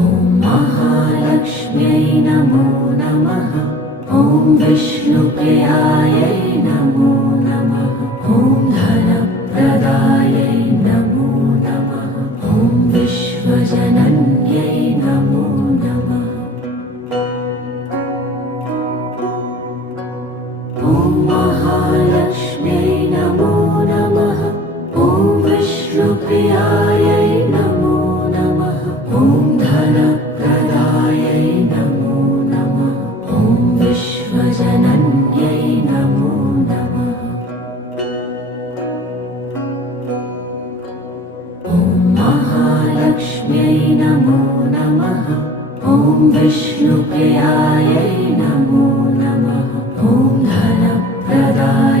ॐ महालक्ष्म्यै नमो नमः। ॐ विष्णुप्रियायै नमो नमः। ॐ धनप्रदायै नमो नमः। ॐ विश्वजनन्यै नमो नमः। ॐ महालक्ष्म्यै नमो नमः। ॐ विष्णुप्रियायै नमो नमः। ॐ धनप्रदायै नमो नमः। ॐ विश्वजनन्यै नमो नमः। ॐ महालक्ष्म्यै नमो नमः। ॐ विष्णुप्रियायै नमो नमः। ॐ धनप्रदायै